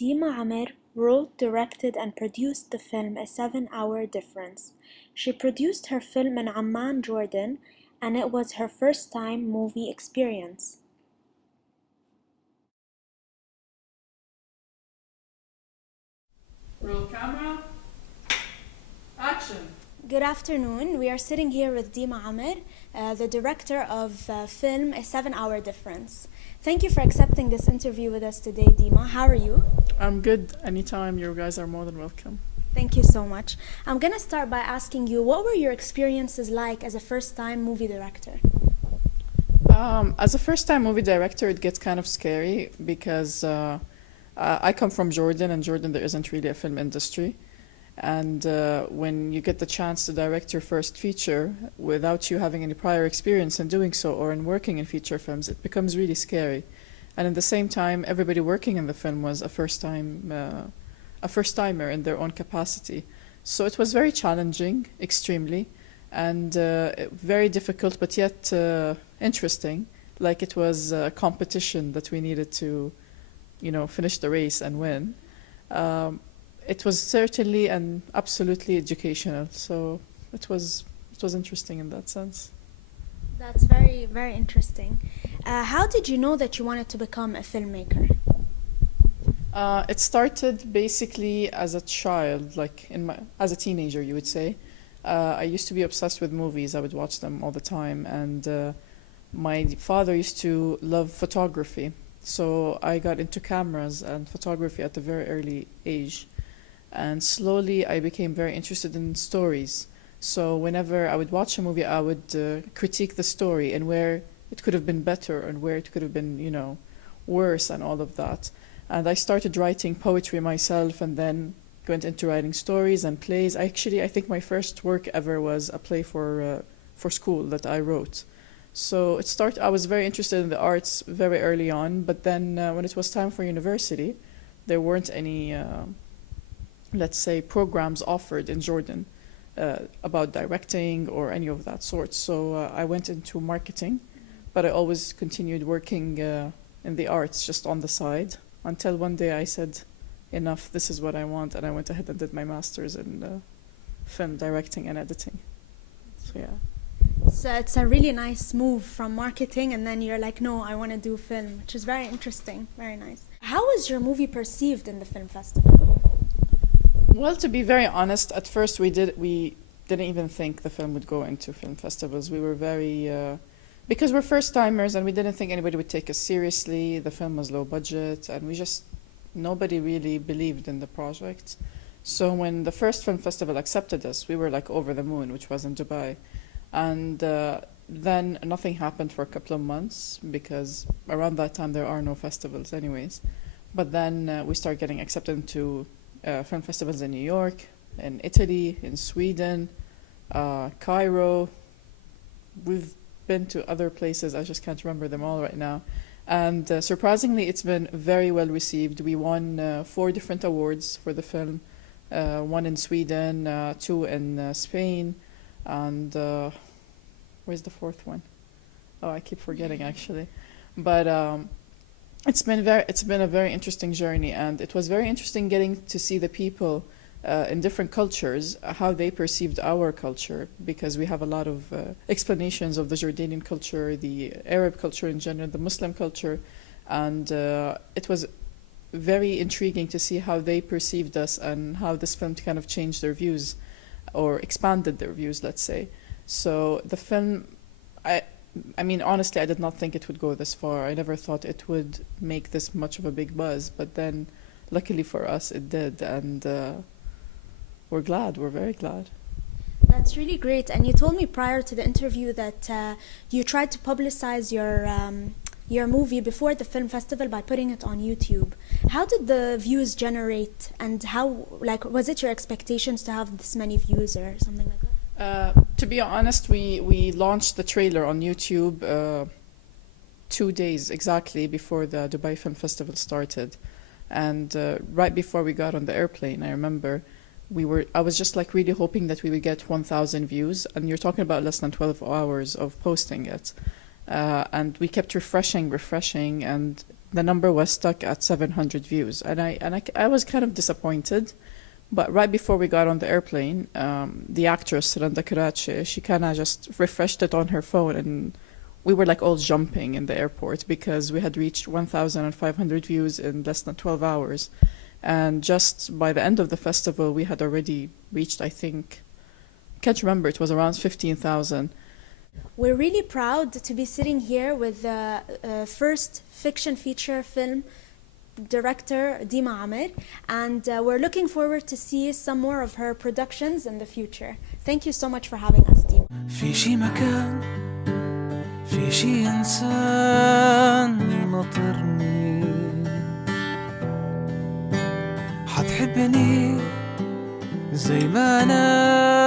Deema Amr wrote, directed and produced the film A 7 Hour Difference. She produced her film in Amman, Jordan, and it was her first time movie experience. Roll camera, action. Good afternoon. We are sitting here with Deema Amr, the director of film A 7 Hour Difference. Thank you for accepting this interview with us today, Deema. How are you? I'm good. Anytime, you guys are more than welcome. Thank you so much. I'm going to start by asking you, what were your experiences like as a first-time movie director? As a first-time movie director, it gets kind of scary because I come from Jordan, and Jordan there isn't really a film industry. And when you get the chance to direct your first feature without you having any prior experience in doing so or in working in feature films, it becomes really scary. And at the same time, everybody working in the film was a first-timer in their own capacity. So it was very challenging, extremely, and very difficult, but yet interesting. Like it was a competition that we needed to, finish the race and win. It was certainly and absolutely educational, so it was interesting in that sense. That's very, very interesting. How did you know that you wanted to become a filmmaker? It started basically as a child, like as a teenager, you would say. I used to be obsessed with movies. I would watch them all the time, and my father used to love photography, so I got into cameras and photography at a very early age. And slowly I became very interested in stories. So whenever I would watch a movie, I would critique the story and where it could have been better and where it could have been, worse and all of that. And I started writing poetry myself and then went into writing stories and plays. I think my first work ever was a play for school that I wrote. So I was very interested in the arts very early on, but then when it was time for university, there weren't any let's say, programs offered in Jordan about directing or any of that sort. So I went into marketing, but I always continued working in the arts just on the side until one day I said, enough, this is what I want, and I went ahead and did my master's in film directing and editing. So yeah. So it's a really nice move from marketing, and then you're like, no, I want to do film, which is very interesting, very nice. How was your movie perceived in the film festival? Well, to be very honest, at first we didn't even think the film would go into film festivals. We were very because we're first timers and we didn't think anybody would take us seriously. The film was low budget, and nobody really believed in the project. So when the first film festival accepted us, we were like over the moon, which was in Dubai. And then nothing happened for a couple of months because around that time there are no festivals anyways. But then we started getting accepted into film festivals in New York, in Italy, in Sweden, Cairo. We've been to other places, I just can't remember them all right now. And surprisingly, it's been very well received. We won 4 different awards for the film, 1 in Sweden, 2 in Spain, and where's the 4th one? Oh, I keep forgetting actually. But it's been a very interesting journey, and it was very interesting getting to see the people in different cultures, how they perceived our culture, because we have a lot of explanations of the Jordanian culture, the Arab culture in general, the Muslim culture, and it was very intriguing to see how they perceived us and how this film kind of changed their views or expanded their views, let's say. So the film, I mean, honestly, I did not think it would go this far. I never thought it would make this much of a big buzz, but then luckily for us, it did, and we're glad. We're very glad. That's really great. And you told me prior to the interview that you tried to publicize your movie before the film festival by putting it on YouTube. How did the views generate, and how, like, was it your expectations to have this many views or something like that? To be honest, we launched the trailer on YouTube 2 days exactly before the Dubai Film Festival started. And right before we got on the airplane, I remember I was just like really hoping that we would get 1,000 views. And you're talking about less than 12 hours of posting it. And we kept refreshing, and the number was stuck at 700 views, and I was kind of disappointed. But right before we got on the airplane, the actress Randa Karachi, she kind of just refreshed it on her phone, and we were like all jumping in the airport because we had reached 1,500 views in less than 12 hours. And just by the end of the festival, we had already reached, I think, I can't remember, it was around 15,000. We're really proud to be sitting here with the first fiction feature film director Deema Amr, and we're looking forward to see some more of her productions in the future. Thank you so much for having us, Deema. في شي مكان في شي إنسان ناطرني حتحبني زي ما أنا